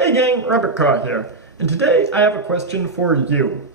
Hey gang, Robert Carr here, and today I have a question for you.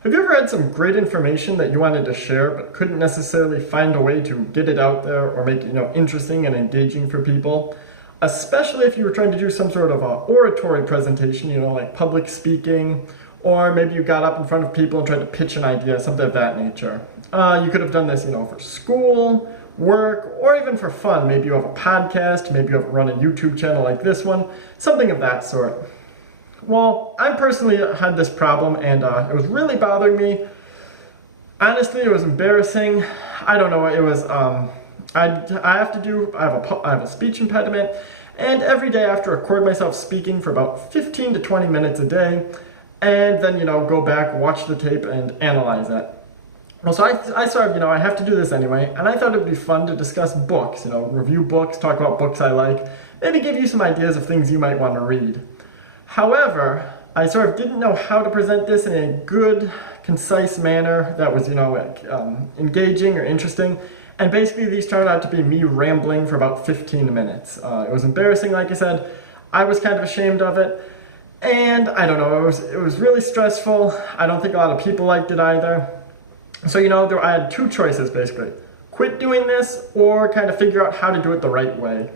Have you ever had some great information that you wanted to share but couldn't necessarily find a way to get it out there or make it interesting and engaging for people? Especially if you were trying to do some sort of oratory presentation, like public speaking, or maybe you got up in front of people and tried to pitch an idea, something of that nature. You could have done this, for school, work, or even for fun. Maybe you have a podcast, maybe you have run a YouTube channel like this one, something of that sort. Well, I personally had this problem and it was really bothering me. Honestly, it was embarrassing. I don't know, it was, I have a speech impediment, and every day I have to record myself speaking for about 15 to 20 minutes a day, and then, go back, watch the tape, and analyze it. Well, so I sort of, I have to do this anyway, and I thought it would be fun to discuss books, review books, talk about books I like, maybe give you some ideas of things you might want to read. However, I sort of didn't know how to present this in a good, concise manner that was, engaging or interesting, and basically these turned out to be me rambling for about 15 minutes. It was embarrassing, like I said. I was kind of ashamed of it, and I don't know, it was really stressful. I don't think a lot of people liked it either. So, I had two choices, basically. Quit doing this, or kind of figure out how to do it the right way.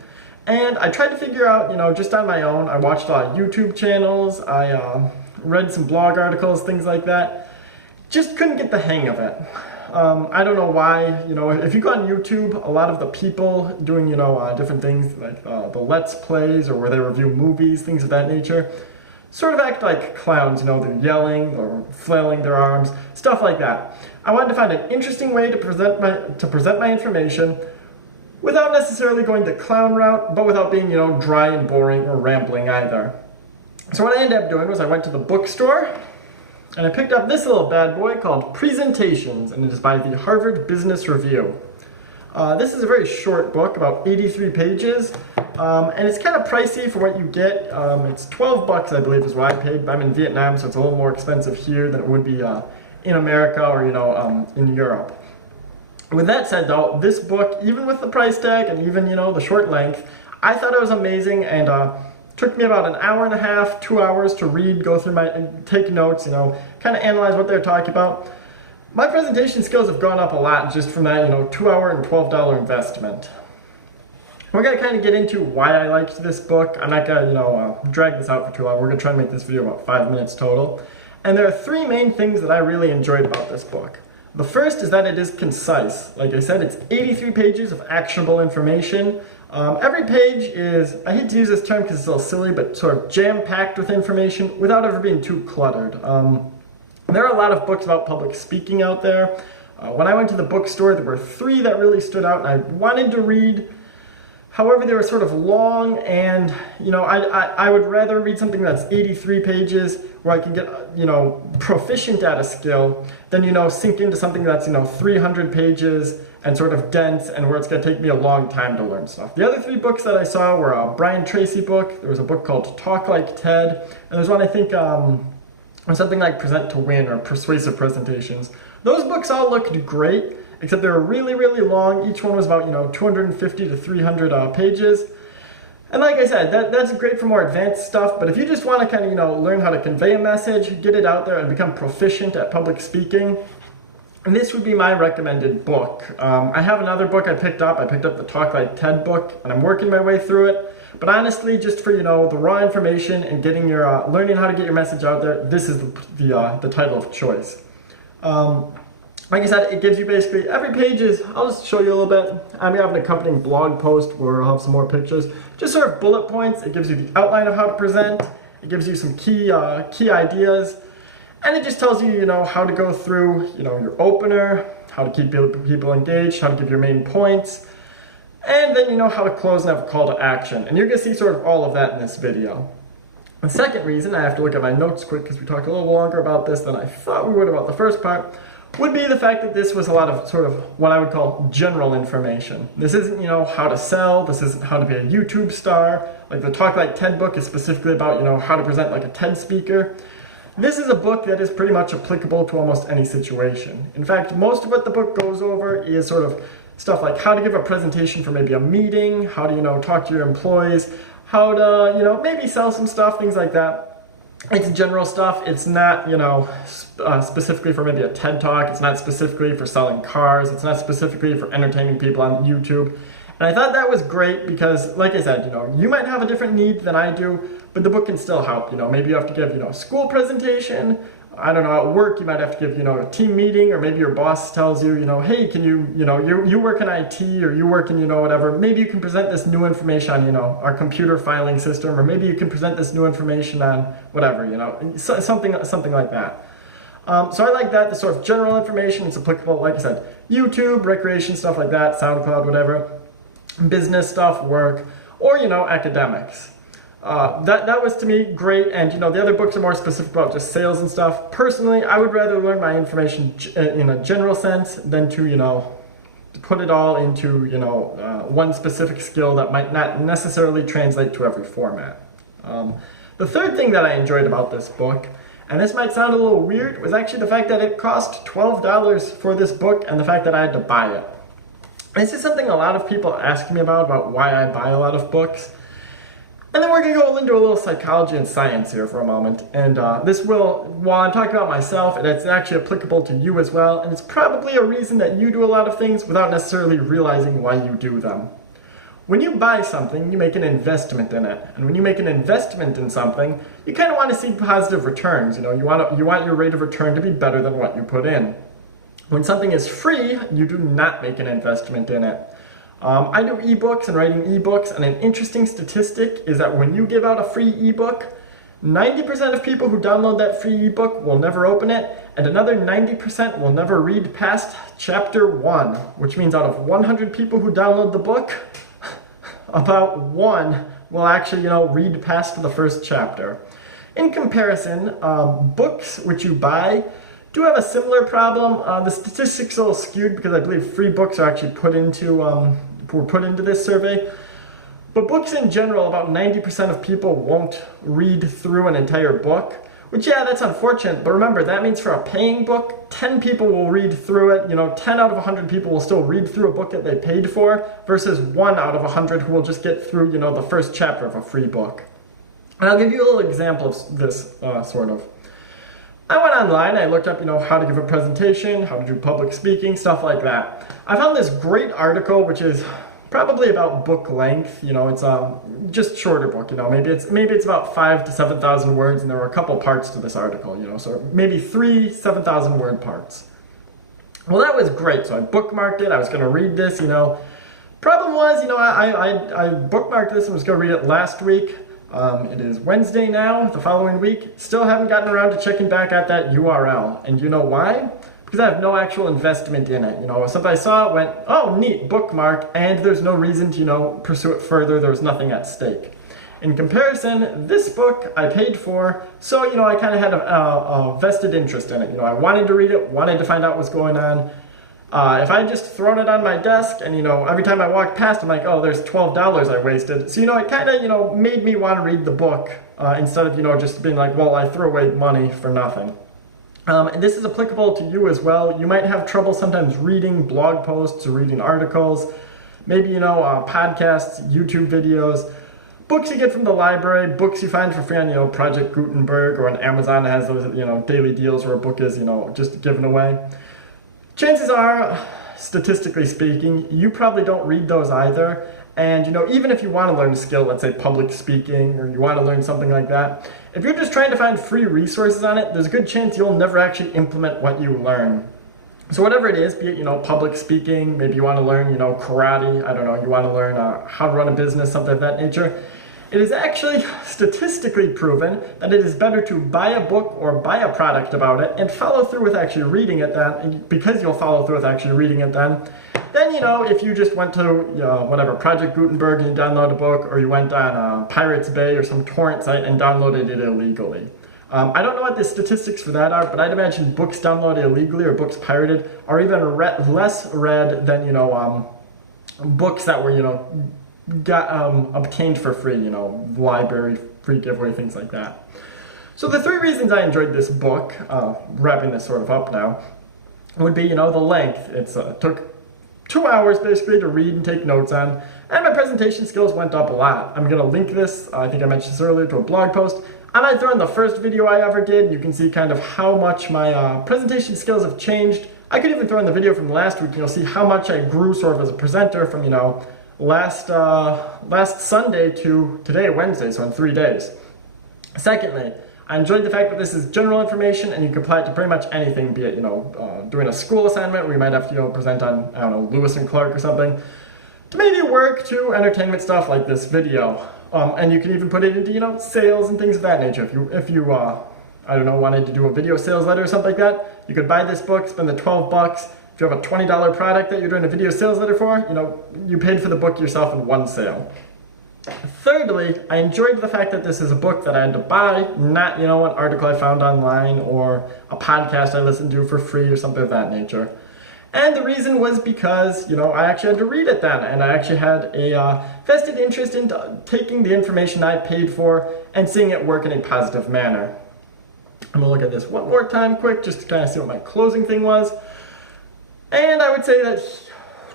And I tried to figure out, just on my own. I watched a lot of YouTube channels, I read some blog articles, things like that. Just couldn't get the hang of it. I don't know why, if you go on YouTube, a lot of the people doing, different things, like the Let's Plays, or where they review movies, things of that nature, sort of act like clowns, they're yelling or flailing their arms, stuff like that. I wanted to find an interesting way to present my information without necessarily going the clown route, but without being, dry and boring or rambling either. So what I ended up doing was I went to the bookstore and I picked up this little bad boy called Presentations, and it is by the Harvard Business Review. This is a very short book, about 83 pages, and it's kind of pricey for what you get. It's 12 bucks, I believe, is what I paid. I'm in Vietnam, so it's a little more expensive here than it would be in America or, in Europe. With that said, though, this book, even with the price tag and even, the short length, I thought it was amazing, and took me about an hour and a half, 2 hours to read, go through take notes, kind of analyze what they're talking about. My presentation skills have gone up a lot just from that, 2 hour and $12 investment. We're going to kind of get into why I liked this book. I'm not going to, drag this out for too long. We're going to try and make this video about 5 minutes total. And there are three main things that I really enjoyed about this book. The first is that it is concise. Like I said, it's 83 pages of actionable information. Every page is, I hate to use this term because it's a little silly, but sort of jam-packed with information without ever being too cluttered. There are a lot of books about public speaking out there. When I went to the bookstore, there were three that really stood out and I wanted to read. However, they were sort of long, and I would rather read something that's 83 pages where I can get proficient at a skill than sink into something that's 300 pages and sort of dense and where it's going to take me a long time to learn stuff. The other three books that I saw were a Brian Tracy book. There was a book called Talk Like Ted, and there's one I think something like Present to Win or Persuasive Presentations. Those books all looked great, except they were really, really long. Each one was about 250 to 300 pages. And like I said, that's great for more advanced stuff, but if you just want to kind of learn how to convey a message, get it out there, and become proficient at public speaking, and this would be my recommended book. I have another book I picked up the Talk Like Ted book, and I'm working my way through it. But honestly, just for the raw information and getting your learning how to get your message out there, this is the title of choice. Like I said, it gives you basically every page is. I'll just show you a little bit. I'm gonna have an accompanying blog post where I'll have some more pictures. Just sort of bullet points. It gives you the outline of how to present. It gives you some key ideas. And it just tells you, how to go through, your opener, how to keep people engaged, how to give your main points, and then how to close and have a call to action. And you're going to see sort of all of that in this video. The second reason, I have to look at my notes quick because we talked a little longer about this than I thought we would about the first part, would be the fact that this was a lot of sort of what I would call general information. This isn't, how to sell, this isn't how to be a YouTube star. Like the Talk Like TED book is specifically about, how to present like a TED speaker. This is a book that is pretty much applicable to almost any situation. In fact, most of what the book goes over is sort of stuff like how to give a presentation for maybe a meeting, how to, talk to your employees, how to, maybe sell some stuff, things like that. It's general stuff. It's not, specifically for maybe a TED Talk. It's not specifically for selling cars. It's not specifically for entertaining people on YouTube. And I thought that was great because, like I said, you might have a different need than I do, but the book can still help. Maybe you have to give, a school presentation. I don't know, at work you might have to give, a team meeting, or maybe your boss tells you, hey, can you, you work in IT, or you work in, whatever. Maybe you can present this new information on, our computer filing system, or maybe you can present this new information on whatever, something like that. So I like that, the sort of general information. It's applicable, like I said, YouTube, recreation, stuff like that, SoundCloud, whatever, business stuff, work, or, academics. That was to me great, and the other books are more specific about just sales and stuff. Personally, I would rather learn my information in a general sense than to put it all into one specific skill that might not necessarily translate to every format. The third thing that I enjoyed about this book, and this might sound a little weird, was actually the fact that it cost $12 for this book and the fact that I had to buy it. This is something a lot of people ask me about why I buy a lot of books. And then we're going to go into a little psychology and science here for a moment. And this will, while I'm talking about myself, it's actually applicable to you as well. And it's probably a reason that you do a lot of things without necessarily realizing why you do them. When you buy something, you make an investment in it. And when you make an investment in something, you kind of want to see positive returns. You want your rate of return to be better than what you put in. When something is free, you do not make an investment in it. I do ebooks and writing ebooks, and an interesting statistic is that when you give out a free ebook, 90% of people who download that free ebook will never open it, and another 90% will never read past chapter 1, which means out of 100 people who download the book, about 1 will actually, read past the first chapter. In comparison, books which you buy do have a similar problem. The statistics are a little skewed because I believe free books are actually put into this survey. But books in general, about 90% of people won't read through an entire book, which, yeah, that's unfortunate. But remember, that means for a paying book, 10 people will read through it. 10 out of 100 people will still read through a book that they paid for, versus 1 out of 100 who will just get through, the first chapter of a free book. And I'll give you a little example of this, sort of. I went online, I looked up, how to give a presentation, how to do public speaking, stuff like that. I found this great article, which is probably about book length. It's just shorter book. Maybe it's about 5,000 to 7,000 words, and there were a couple parts to this article. So maybe 3 7,000 word parts. Well, that was great. So I bookmarked it. I was going to read this. Problem was, I bookmarked this and was going to read it last week. It is Wednesday now, the following week. Still haven't gotten around to checking back at that URL. And you know why? Because I have no actual investment in it. Something I saw, went, oh, neat, bookmark, and there's no reason to, pursue it further. There's nothing at stake. In comparison, this book I paid for, so, I kind of had a vested interest in it. I wanted to read it, wanted to find out what's going on. If I had just thrown it on my desk and, every time I walked past, I'm like, oh, there's $12 I wasted. So, it kind of, made me want to read the book instead of, just being like, well, I threw away money for nothing. And this is applicable to you as well. You might have trouble sometimes reading blog posts or reading articles, maybe, podcasts, YouTube videos, books you get from the library, books you find for free on, Project Gutenberg, or on Amazon has those, daily deals where a book is, just given away. Chances are, statistically speaking, you probably don't read those either. And even if you want to learn a skill, let's say public speaking, or you want to learn something like that, if you're just trying to find free resources on it, there's a good chance you'll never actually implement what you learn. So whatever it is, be it, public speaking, maybe you want to learn, karate, I don't know, you want to learn how to run a business, something of that nature. It is actually statistically proven that it is better to buy a book or buy a product about it and follow through with actually reading it then, and because you'll follow through with actually reading it then, if you just went to, whatever, Project Gutenberg and you download a book, or you went on Pirates Bay or some torrent site and downloaded it illegally. I don't know what the statistics for that are, but I'd imagine books downloaded illegally or books pirated are even less read than, books that were, obtained for free, library, free giveaway, things like that. So the 3 reasons I enjoyed this book, wrapping this sort of up now, would be, the length. It took 2 hours basically to read and take notes on, and my presentation skills went up a lot. I'm gonna link this, I think I mentioned this earlier, to a blog post. I might throw in the first video I ever did, and you can see kind of how much my presentation skills have changed. I could even throw in the video from last week, and you'll see how much I grew sort of as a presenter from, last Sunday to today, Wednesday, so in 3 days. Secondly, I enjoyed the fact that this is general information and you can apply it to pretty much anything, be it, doing a school assignment where you might have to, present on, I don't know, Lewis and Clark or something, to maybe work, to entertainment stuff like this video. And you can even put it into, sales and things of that nature. If you I don't know, wanted to do a video sales letter or something like that, you could buy this book, spend the $12. If you have a $20 product that you're doing a video sales letter for, you paid for the book yourself in one sale. Thirdly, I enjoyed the fact that this is a book that I had to buy, not, an article I found online or a podcast I listened to for free or something of that nature. And the reason was because, I actually had to read it then, and I actually had a vested interest in taking the information I paid for and seeing it work in a positive manner. I'm gonna look at this one more time quick, just to kind of see what my closing thing was. And I would say that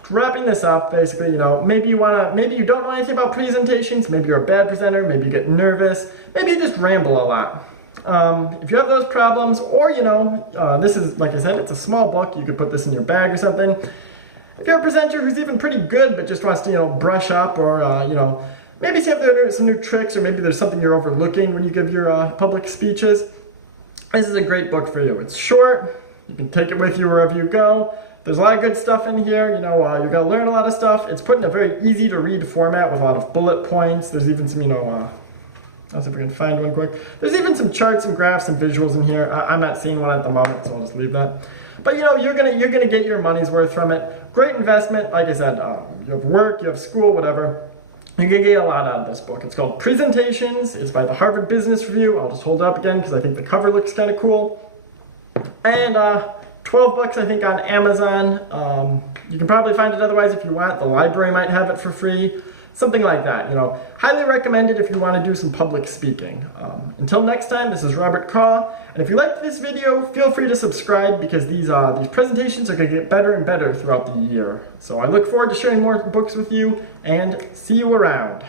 wrapping this up, basically, maybe you don't know anything about presentations, maybe you're a bad presenter, maybe you get nervous, maybe you just ramble a lot. If you have those problems, or, this is, like I said, it's a small book, you could put this in your bag or something. If you're a presenter who's even pretty good, but just wants to, brush up, or, maybe see if there are some new tricks, or maybe there's something you're overlooking when you give your public speeches, this is a great book for you. It's short, you can take it with you wherever you go. There's a lot of good stuff in here, you're going to learn a lot of stuff. It's put in a very easy to read format with a lot of bullet points. There's even some, I'll see if we can find one quick. There's even some charts and graphs and visuals in here. I'm not seeing one at the moment, so I'll just leave that. But you're gonna get your money's worth from it. Great investment, like I said, you have work, you have school, whatever. You're gonna get a lot out of this book. It's called Presentations. It's by the Harvard Business Review. I'll just hold it up again because I think the cover looks kind of cool. And $12 I think on Amazon. You can probably find it otherwise if you want. The library might have it for free. Something like that, Highly recommended if you want to do some public speaking. Until next time, this is Robert Kaw, and if you liked this video, feel free to subscribe because these presentations are going to get better and better throughout the year. So I look forward to sharing more books with you, and see you around.